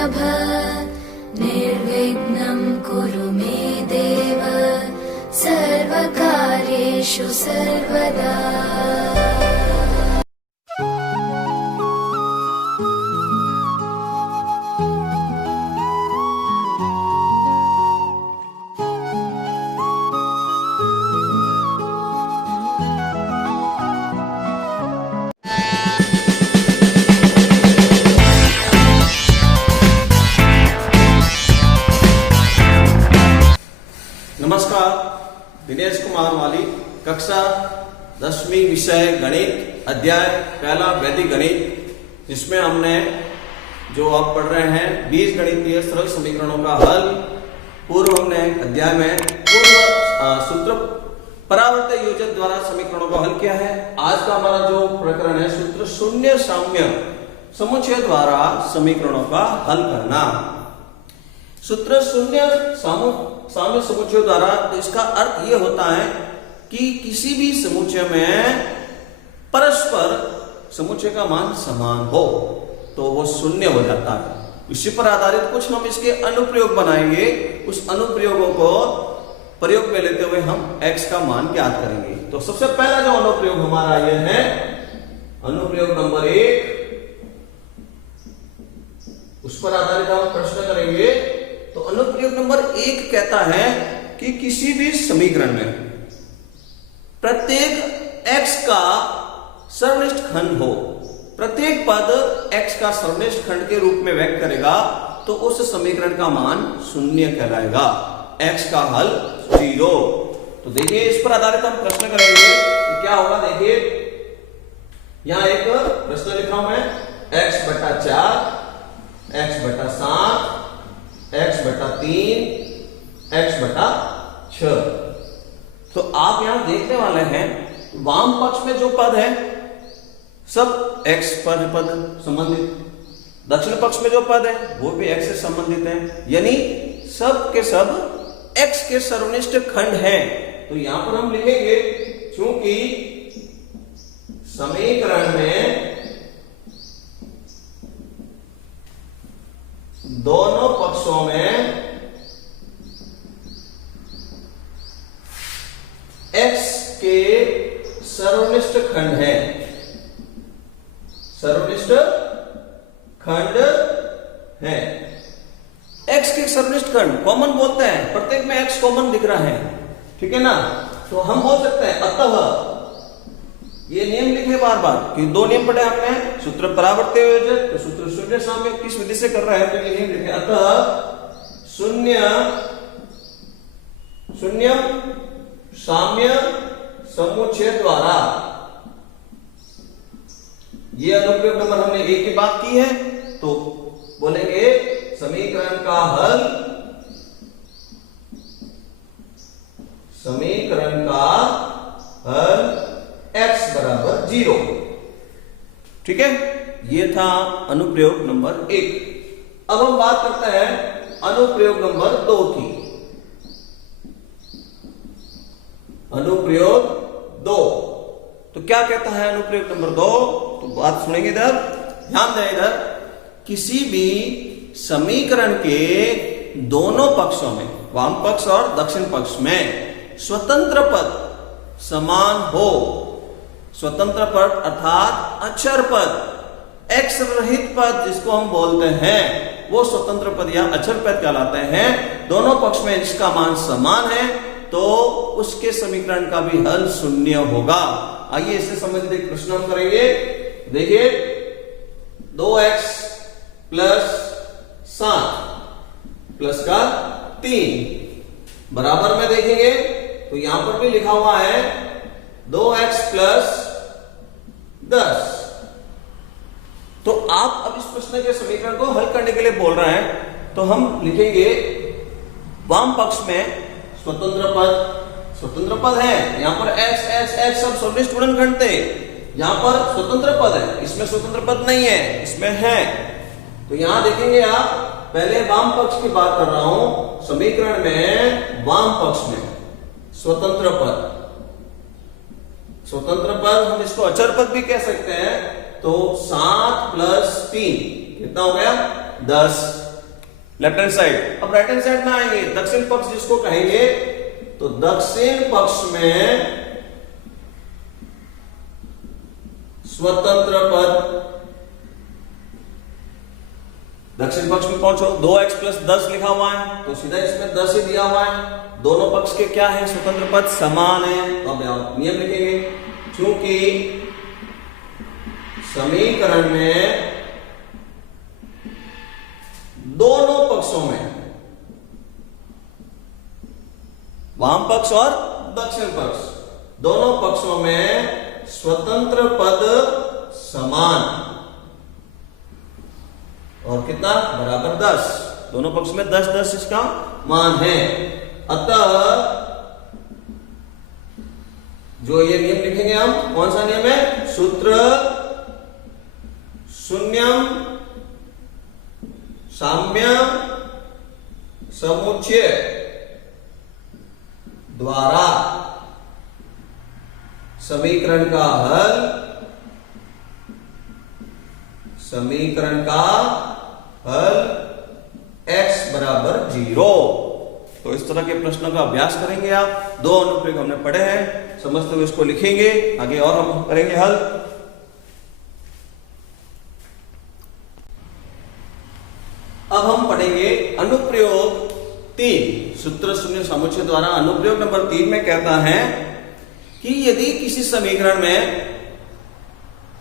प्रभ निर्विघ्नं कुरु मे देव सर्वकार्येषु सर्वदा। नमस्कार, दिनेश कुमार वाली, कक्षा 10वीं, विषय गणित, अध्याय पहला वैदिक गणित, जिसमें हमने जो आप पढ़ रहे हैं बीज गणितीय सरल समीकरणों का हल। पूर्व हमने अध्याय में पूर्व सूत्र परावर्त योजक द्वारा समीकरणों का हल किया है। आज का हमारा जो प्रकरण है सूत्र शून्य साम्य समुच्चय द्वारा समीकरणों का हल करना। सूत्र शून्य साम्य समुच्चय द्वारा, तो इसका अर्थ यह होता है कि किसी भी समुच्चय में परस्पर समुच्चय का मान समान हो तो वो शून्य हो जाता है। इसी पर आधारित कुछ हम इसके अनुप्रयोग बनाएंगे। उस अनुप्रयोगों को प्रयोग में लेते हुए हम x का मान ज्ञात करेंगे। तो सबसे पहला जो अनुप्रयोग हमारा यह है अनुप्रयोग नंबर 1, उस पर आधारित हम प्रश्न करेंगे। तो अनुप्रयोग नंबर 1 कहता है कि किसी भी समीकरण में प्रत्येक x का सर्वनिष्ठ खंड हो, प्रत्येक पद x का सर्वनिष्ठ खंड के रूप में व्यक्त करेगा तो उस समीकरण का मान शून्य कहलाएगा। x का हल 0। तो देखिए इस पर आधारित हम प्रश्न करेंगे तो क्या होगा। देखिए यहां एक प्रश्न लिखा हूं मैं, x/4, x/7, x/3, x/6। तो आप यहां देखने वाले हैं वाम पक्ष में जो पद है सब x पर पद संबंधित, दक्षिण पक्ष में जो पद है वो भी x से संबंधित है, यानी सब के सब x के सर्वनिष्ठ खंड हैं। तो यहां पर हम लिखेंगे क्योंकि समीकरण में दोनों पक्षों में x के सर्वनिष्ठ खंड है, सर्वनिष्ठ खंड है। x के सर्वनिष्ठ खंड कॉमन बोलते हैं, प्रत्येक में x कॉमन दिख रहा है, ठीक है ना। तो हम बोल सकते हैं अतः, ये नियम लिखे बार बार कि दो नियम पढ़े हमने, सूत्र परावर्त्य योजक, तो सूत्र शून्य साम्य किस विधि से कर रहा है, तो ये नियम लिखे अतः शून्य साम्य समुच्चय द्वारा। ये अनुप्रयोग नंबर हमने 1 की बात की है, तो बोलेंगे समीकरण का हल, समीकरण का हल x बराबर 0। ठीक है, ये था अनुप्रयोग नंबर 1। अब हम बात करते हैं अनुप्रयोग नंबर 2 की। अनुप्रयोग 2, तो क्या कहता है अनुप्रयोग नंबर 2? तो बात सुनेंगे इधर, ध्यान दें इधर। किसी भी समीकरण के दोनों पक्षों में, वाम पक्ष और दक्षिण पक्ष में स्वतंत्र पद समान हो, स्वतंत्र पद अर्थात अक्षर पद, x रहित पद जिसको हम बोलते हैं वो स्वतंत्र पद या अक्षर पद कहलाते हैं। दोनों पक्ष में जिसका मान समान है तो उसके समीकरण का भी हल शून्य होगा। आइए इससे संबंधित एक प्रश्न हम करेंगे। देखिए 2x + 7 प्लस का 3 बराबर में देखेंगे तो यहां पर भी लिखा हुआ है 2x + 10। तो आप अब इस प्रश्न के समीकरण को हल करने के लिए बोल रहे हैं, तो हम लिखेंगे वाम पक्ष में स्वतंत्र पद है। यहां पर x सब सर्वनिष्ठ गुणनखंड थे, यहां पर स्वतंत्र पद है, इसमें स्वतंत्र पद नहीं है, इसमें है। तो यहां देखेंगे आप, पहले वाम पक्ष की बात कर रहा हूं, समीकरण में वाम पक्ष में स्वतंत्र पद हम इसको अचर पद भी कह सकते हैं। तो 7 + 3 कितना हो गया 10। Left hand side. अब राइट हैंड साइड में आएंगे, दक्षिण पक्ष जिसको कहेंगे, तो दक्षिण पक्ष में स्वतंत्र पद, दक्षिण पक्ष में पहुंचो, 2x प्लस 10 लिखा हुआ है, तो सीधा इसमें 10 ही दिया हुआ है। दोनों पक्ष के क्या है, स्वतंत्र पद समान है। तो अब आप नियम लिखेंगे, क्योंकि समीकरण में दोनों पक्षों में, वाम पक्ष और दक्षिण पक्ष, दोनों पक्षों में स्वतंत्र पद समान, और कितना, बराबर 10। दोनों पक्ष में 10-10 इसका मान है। अतः जो ये नियम लिखेंगे हम, कौन सा नियम है, सूत्र शून्यम साम्य समुच्चय द्वारा समीकरण का हल, समीकरण का हल x बराबर 0। तो इस तरह के प्रश्नों का अभ्यास करेंगे आप। दो अनुप्रयोग हमने पढ़े हैं, समझते हुए इसको लिखेंगे, आगे और हम करेंगे हल। अब हम पढ़ेंगे अनुप्रयोग 3, सूत्र शून्य समुच्चय द्वारा। अनुप्रयोग नंबर 3 में कहता है कि यदि किसी समीकरण में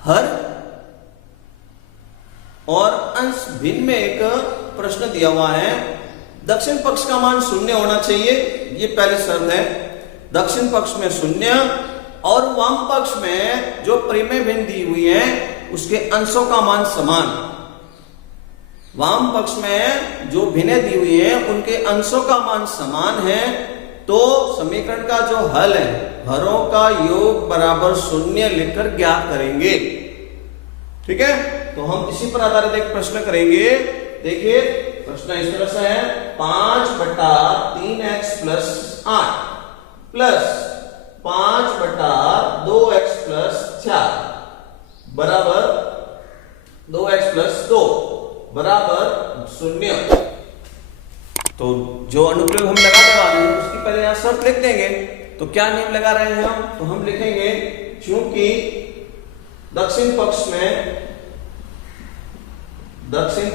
हर और अंश भिन्न में एक प्रश्न दिया हुआ है, दक्षिण पक्ष का मान शून्य होना चाहिए, ये पहली शर्त है। दक्षिण पक्ष में शून्य और वाम पक्ष में जो परिमेय भिन्न दी हुई है उसके अंशों का मान समान। वाम पक्ष में जो भिन्न दी हुई है उनके अंशों का मान समान है, तो समीकरण का जो हल है, हरों का योग बराबर शून्य लिखकर ज्ञात करेंगे। ठीक है, तो हम इसी पर आधारित एक प्रश्न करेंगे। देखिए प्रश्न इस तरह से है, 5/3x plus 8 plus 5/2x plus 4 बराबर 2x प्लस 2 बराबर 0। तो जो अनुप्रयोग हम लगाने वाले हैं उसकी पहले यहां शर्त लिख देंगे। तो क्या नियम लगा रहे हैं हम, तो हम लिखेंगे क्योंकि दक्षिण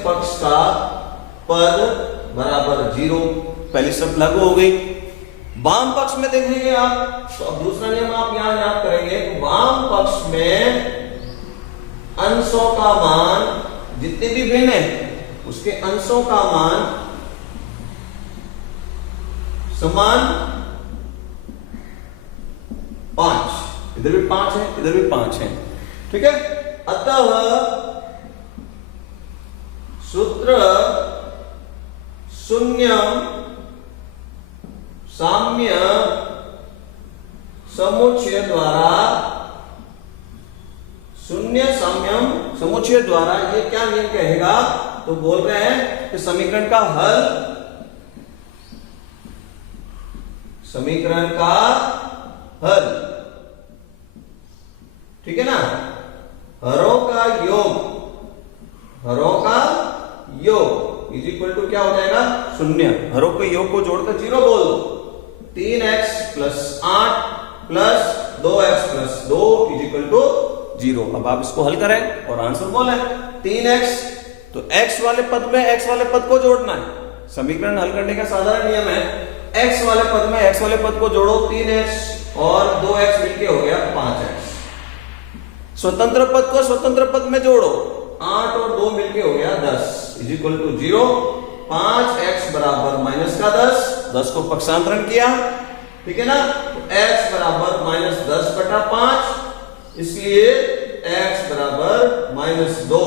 पक्ष का पद बराबर 0, पहली शर्त लागू हो गई। वाम पक्ष में देखेंगे आप, तो अब दूसरा नियम आप यहां याद करेंगे, वाम पक्ष में अंशों का मान जितने भी भिन्न है उसके अंशों का मान समान 5, इधर भी 5 है, इधर भी 5 है। ठीक है, अतः सूत्र शून्यम साम्य समुच्चय द्वारा, शून्य साम्यम समुच्चय द्वारा, ये क्या नियम कहेगा, तो बोल रहे हैं कि समीकरण का हल, समीकरण का हल, ठीक है ना, हरों का योग इज इक्वल टू क्या हो जाएगा, शून्य। हरों के योग को जोड़कर 0 बोल दो। 3x plus 8 plus 2x plus 2 is equal to 0। अब आप इसको हल करें और आंसर बोले 3x, तो x वाले पद में x वाले पद को जोड़ना है। समीकरण हल करने का साधारण नियम है, x वाले पद में x वाले पद को जोड़ो, 3x और 2x मिलके हो गया 5x। स्वतंत्र पद को स्वतंत्र पद में जोड़ो, 8 और 2 मिलके हो गया 10 इज इक्वल टू 0। 5x बराबर माइनस का 10 को पक्षांतरण किया, ठीक है ना, तो x बराबर माइनस 10/5, इसलिए x बराबर -2।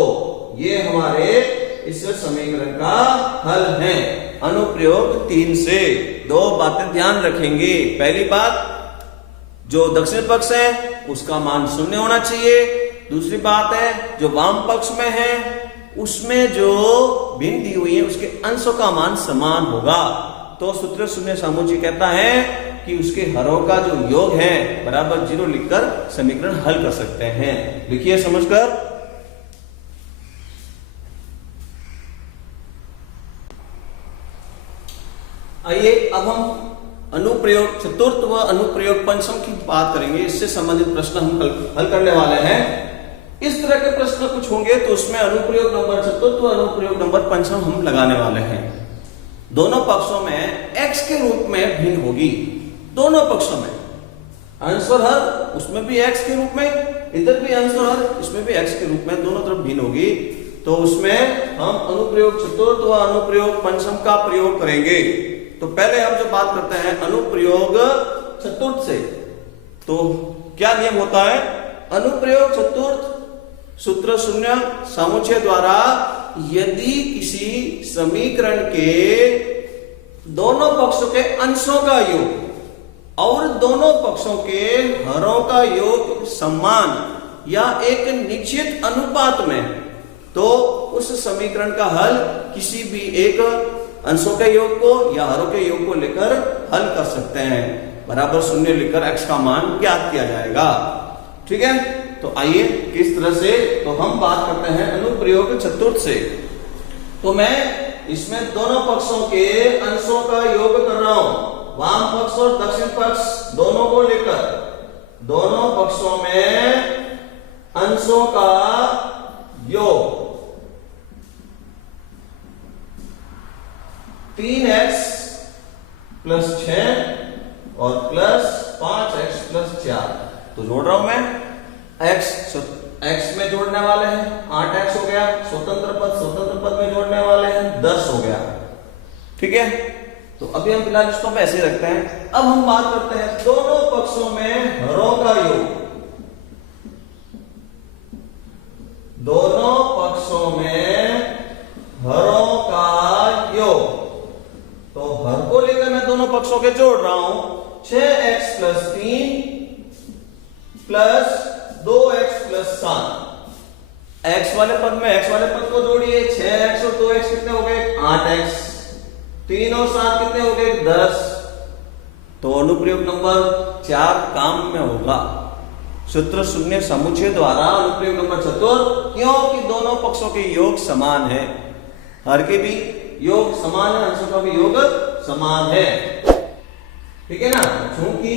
ये हमारे इस समीकरण का हल है। अनुप्रयोग 3 से 2 बातें ध्यान रखेंगे। पहली बात, जो दक्षिण पक्ष है उसका मान शून्य होना चाहिए। दूसरी बात है, जो वाम पक्ष में है उसमें जो भिन्न दी हुई है उसके अंशों का मान समान होगा। तो सूत्र शून्य समुच्चय कहता है कि उसके हरों का जो योग है बराबर 0 लिखकर समीकरण हल कर सकते हैं। लिखिए समझकर। आइए अब हम अनुप्रयोग चतुर्थ व अनुप्रयोग पंचम की बात करेंगे। इससे संबंधित प्रश्न हम हल करने वाले हैं। इस तरह के प्रश्न कुछ होंगे तो उसमें अनुप्रयोग नंबर चतुर्थ व अनुप्रयोग नंबर पंचम हम लगाने वाले हैं। दोनों पक्षों में x के रूप में भिन्न होगी। दोनों पक्षों में अंश और हर, उसमें भी x के रूप में, इधर भी अंश और हर, इसमें भी x के रूप में, दोनों तरफ भिन्न होगी। तो उसमें हम अनुप्रयोग चतुर्थ व अनुप्रयोग पंचम का प्रयोग करेंगे। तो पहले हम जो बात करते हैं अनुप्रयोग चतुर्थ से, तो क्या नियम होता है? अनुप्रयोग चतुर्थ सूत्र शून्य समुच्चय द्वारा यदि किसी समीकरण के दोनों पक्षों के अंशों का योग और दोनों पक्षों के हरों का योग समान या एक निश्चित अनुपात में, तो उस समीकरण का हल किसी भी एक अंशों के योग को या हरों के योग को लेकर हल कर सकते हैं। बराबर शून्य लिखकर x का मान ज्ञात किया जाएगा। ठीक है, तो आइए किस तरह से, तो हम बात करते हैं अनुप्रयोग चतुर्थ से। तो मैं इसमें दोनों पक्षों के अंशों का योग कर रहा हूं, वाम पक्ष और दक्षिण पक्ष दोनों को लेकर, दोनों पक्षों में अंशों का योग 3x प्लस 6 और प्लस 5x प्लस 4। तो जोड़ रहा हूं मैं x में जोड़ने वाले हैं 8x हो गया, स्वतंत्र पद में जोड़ने वाले हैं 10 हो गया। ठीक है, तो अभी हम फिलहाल इसको ऐसे रखते हैं। अब हम बात करते हैं दोनों पक्षों में हरों का योग। दोनों पक्षों में हरों का योग, तो हर को लेकर मैं दोनों पक्षों के जोड़ रहा हूं। 6x plus 3 plus 2x plus 7। x वाले पद में x वाले पद को जोड़िए, 6x और 2x कितने हो गए? 8x। 3 और 7 कितने हो गए? 10। तो अनुप्रयोग नंबर 4 काम में होगा। सूत्र शून्य समुच्चय द्वारा अनुप्रयोग नंबर चतुर्थ, क्योंकि दोनों पक्षों के योग समान है, हर के भी योग समान है, अंशों का भी योग समान है। ठीक है ना, क्योंकि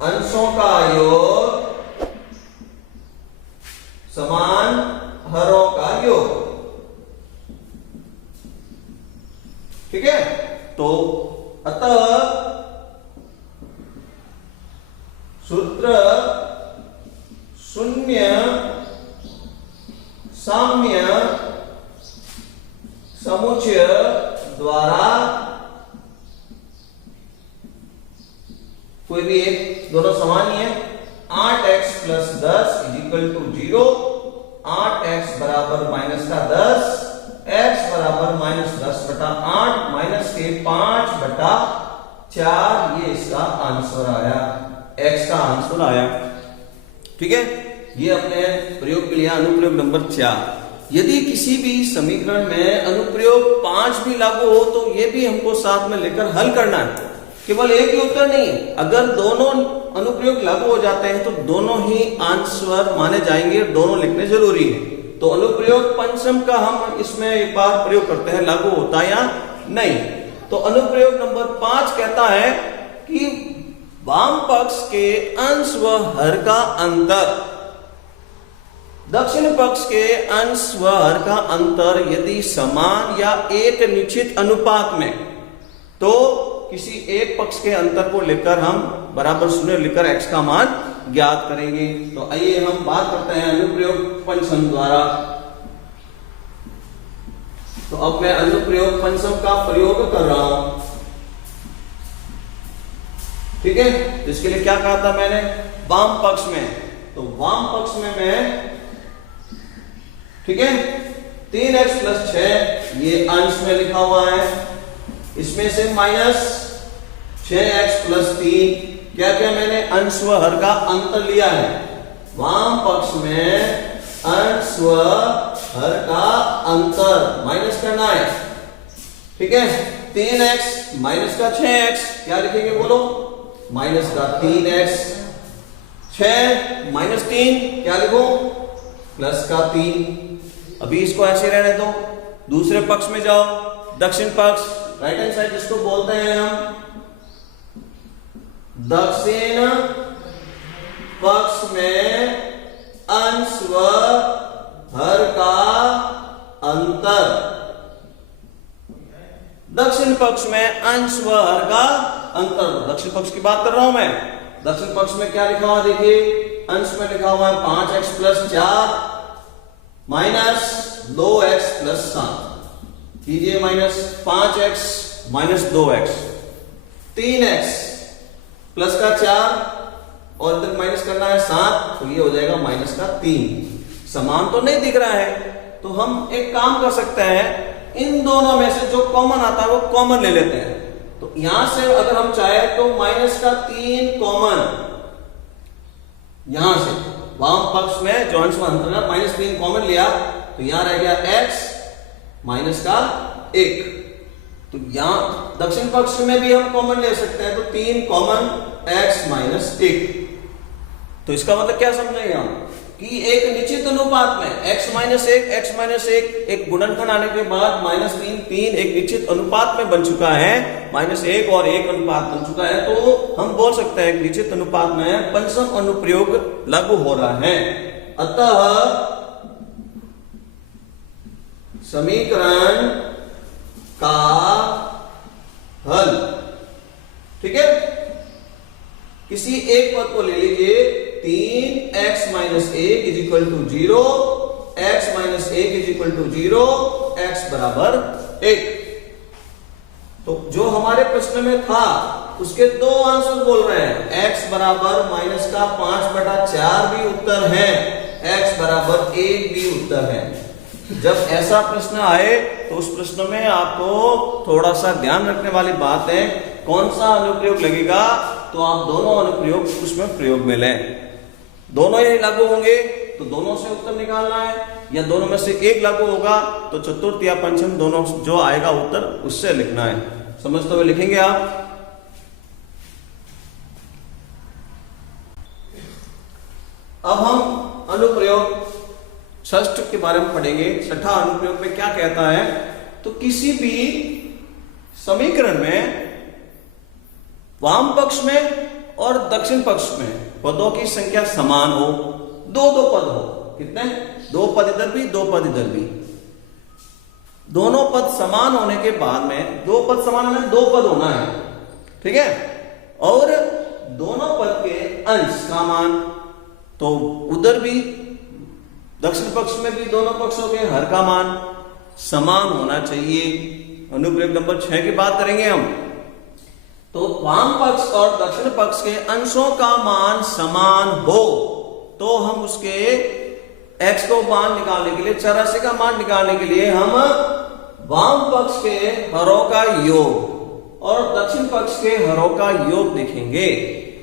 अंशों का योग समान, हरों का योग। ठीक है, तो अतः सूत्र शून्य साम्य समुच्चय द्वारा कोई भी एक, दोनों समान ही है, 8x plus 10 is equal to 0, 8x बराबर माइनस का 10, x बराबर माइनस 10 बटा 8 माइनस के 5 बटा 4, ये इसका आंसर आया, x का आंसर आया। ठीक है, ये अपने प्रयोग के लिए अनुप्रयोग नंबर 4। यदि किसी भी समीकरण में अनुप्रयोग 5 भी लागू हो तो ये भी हमको साथ में लेकर हल करना है, केवल एक ही उत्तर नहीं। अगर दोनों अनुप्रयोग लागू हो जाते हैं तो दोनों ही आंसर माने जाएंगे, दोनों लिखने जरूरी है। तो अनुप्रयोग पंचम का हम इसमें एक बार प्रयोग करते हैं, लागू होता है या नहीं। तो अनुप्रयोग नंबर 5 कहता है कि वाम पक्ष के अंश व हर का अंतर, दक्षिण पक्ष के अंश व हर का अंतर यदि समान या एक निश्चित अनुपात में, तो किसी एक पक्ष के अंतर को लेकर हम बराबर शून्य लिखकर x का मान ज्ञात करेंगे। तो आइए हम बात करते हैं अनुप्रयोग पंचम द्वारा। तो अब मैं अनुप्रयोग पंचम का प्रयोग कर रहा हूं। ठीक है, तो इसके लिए क्या कहा था मैंने? वाम पक्ष में, तो वाम पक्ष में मैं, ठीक है, 3x प्लस 6 ये अंश में लिखा हुआ है, इसमें से माइनस 6x प्लस 3, क्या क्या मैंने अंश व हर का अंतर लिया है। वाम पक्ष में अंश व हर का अंतर माइनस करना है। ठीक है, 3x माइनस का 6x, क्या लिखेंगे बोलो? माइनस का 3x, 6 माइनस 3 क्या लिखो? प्लस का 3। अभी इसको ऐसे रहने दो, दूसरे पक्ष में जाओ, दक्षिण पक्ष राइट हैंड साइड जिसको बोलते हैं हम दक्षिण पक्ष में अंश व हर का अंतर। दक्षिण पक्ष में अंश व हर का अंतर, दक्षिण पक्ष की बात कर रहा हूं मैं। दक्षिण पक्ष में क्या लिखा हुआ देखिए, अंश में लिखा हुआ है 5x plus 4 minus 2x plus 7। कीजिए minus 5x minus 2x, 3x plus का 4 और इधर माइनस करना है 7, तो ये हो जाएगा माइनस का 3। समान तो नहीं दिख रहा है, तो हम एक काम कर सकते हैं, इन दोनों में से जो कॉमन आता है वो कॉमन ले लेते हैं। तो यहां से अगर हम चाहे तो माइनस का 3 कॉमन, यहां से वाम पक्ष में जो अंश में अंतर है माइनस 3 कॉमन लिया, तो यहां रह गया x माइनस का 1। तो यहां दक्षिण पक्ष में भी हम कॉमन ले सकते हैं, तो 3 कॉमन x माइनस 1। तो इसका मतलब क्या समझेंगे हम कि एक निश्चित अनुपात में x माइनस 1 एक गुणनखंड आने के बाद माइनस 3 एक निश्चित अनुपात में बन चुका है, माइनस 1 और 1 अनुपात बन चुका है, तो हम बोल सकते हैं निश्चित अनुपात में पंचम अनुप्रयोग लागू हो रहा है। अतः समीकरण का हल, ठीक है, किसी एक पद को ले लीजिए, 3x minus 1 is equal to 0, x minus 1 is equal to 0, x बराबर 1। तो जो हमारे प्रश्न में था उसके दो आंसर बोल रहे हैं, x बराबर माइनस का 5/4 भी उत्तर है, x बराबर 1 भी उत्तर है। जब ऐसा प्रश्न आए तो उस प्रश्न में आपको थोड़ा सा ध्यान रखने वाली बात है, कौन सा अनुप्रयोग लगेगा, तो आप दोनों अनुप्रयोग उसमें प्रयोग में लें। दोनों ही लागू होंगे तो दोनों से उत्तर निकालना है, या दोनों में से एक लागू होगा तो चतुर्थ या पंचम दोनों जो आएगा उत्तर उससे लिखना है। समझते हुए लिखेंगे आप। अब हम अनुप्रयोग षष्ठ के बारे में पढ़ेंगे। छठा अनुप्रयोग में क्या कहता है, तो किसी भी समीकरण में वाम पक्ष में और दक्षिण पक्ष में पदों की संख्या समान हो, दो पद हो, कितने, 2 पद इधर भी 2 पद इधर भी, दोनों पद समान होने के बाद में, 2 पद समान होने 2 पद होना है, ठीक है, और दोनों पद के अंश का मान, तो उधर भी दक्षिण पक्ष में भी दोनों पक्षों के हर का मान समान होना चाहिए। अनुप्रयोग नंबर 6 की बात करेंगे हम। तो वाम पक्ष और दक्षिण पक्ष के अंशों का मान समान हो तो हम उसके x को मान निकालने के लिए, चौरासी का मान निकालने के लिए हम वाम पक्ष के हरों का योग और दक्षिण पक्ष के हरों का योग देखेंगे।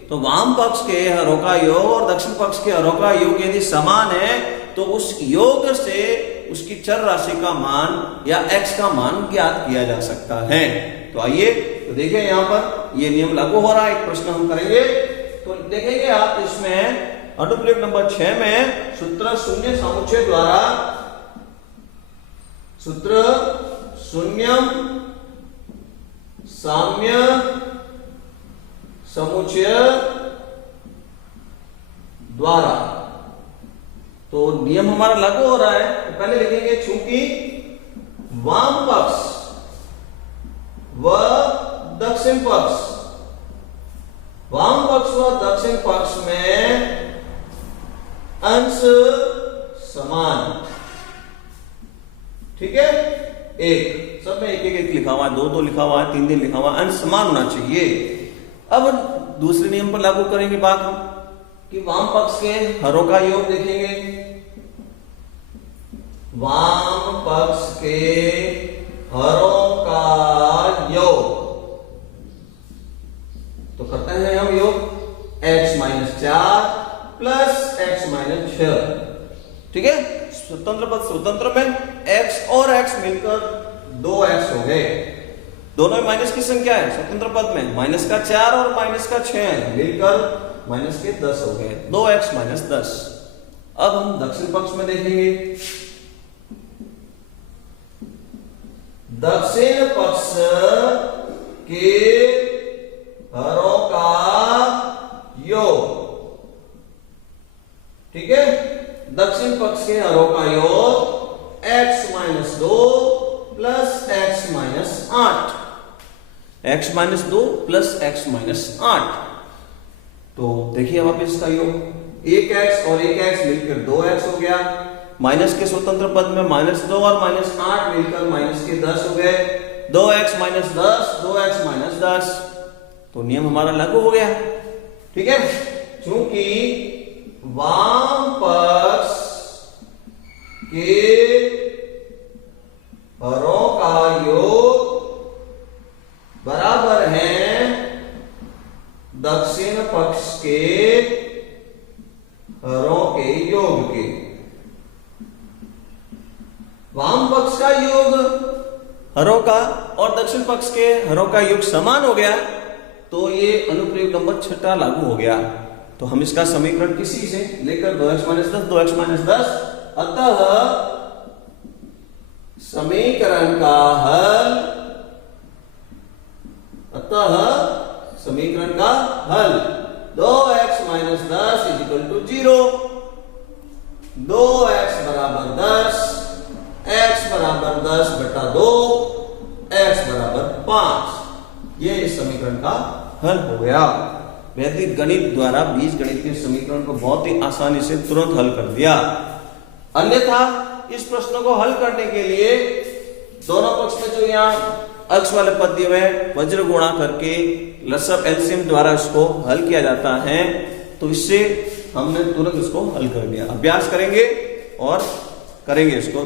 तो वाम पक्ष के हरों का योग और दक्षिण पक्ष के हरों का योग यदि समान है तो उस योग से उसकी चर राशि का मान या x का मान ज्ञात किया जा सकता है। तो आइए तो देखिए, यहां पर ये नियम लागू हो रहा है। एक प्रश्न हम करेंगे, तो देखेंगे आप इसमें अनुप्रयोग नंबर 6 में सूत्र शून्य समुच्चय द्वारा, सूत्र शून्यम साम्य समुच्चय द्वारा, तो नियम हमारा लागू हो रहा है। तो पहले लिखेंगे, चूंकि वाम पक्ष व दक्षिण पक्ष, वाम पक्ष व दक्षिण पक्ष में अंश समान, ठीक है, एक सब में एक लिखा हुआ है, 2 लिखा हुआ है, 3 लिखा हुआ है, अंश समान होना चाहिए। अब दूसरे नियम पर लागू करेंगे बात हम कि वाम पक्ष के हरों का योग देखेंगे। वाम पक्ष के हरों का योग, तो करते हैं हम योग x minus 4 plus x minus 6, ठीक है। स्वतंत्र पद स्वतंत्र में x और x मिलकर 2x हो गए, दोनों में माइनस की संख्या है। स्वतंत्र पद में माइनस का 4 और माइनस का 6 है, मिलकर माइनस के 10 हो गए, 2x माइनस 10। अब हम दक्षिण पक्ष में देखेंगे, दक्षिण पक्ष के हरों का योग। ठीक है, दक्षिण पक्ष के हरों का योग x-2 plus x-8, x-2 plus x-8। तो देखिए अब आप इसका योग 1x और 1x मिलकर 2x हो गया, माइनस के स्वतंत्र पद में -2 और -8 मिलकर माइनस के 10 हो गए, 2x माइनस 10, 2x माइनस 10। तो नियम हमारा लागू हो गया। ठीक है, क्योंकि वाम पक्ष के हरों का योग बराबर है दक्षिण पक्ष के हरों के योग के। वाम पक्ष का योग हरों का और दक्षिण पक्ष के हरों का योग समान हो गया, तो ये अनुप्रयोग नंबर 6 लागू हो गया। तो हम इसका समीकरण किसी से लेकर 2x माइनस 10, 2x माइनस 10, अतः समीकरण का हल, समीकरण का हल 2x minus 10 is equal to 0, 2x बराबर 10, x बराबर 10 बटा 2, x बराबर 5। ये इस समीकरण का हल हो गया। वैदिक गणित द्वारा बीज गणित के समीकरण को बहुत ही आसानी से तुरंत हल कर दिया। अन्यथा इस प्रश्न को हल करने के लिए दोनों पक्ष में जो यहाँ अक्ष वाले पद दिए हुए वज्र गुणा करके लसअप एलसीएम द्वारा इसको हल किया जाता है, तो इससे हमने तुरंत इसको हल कर दिया। अभ्यास करेंगे और करेंगे इसको।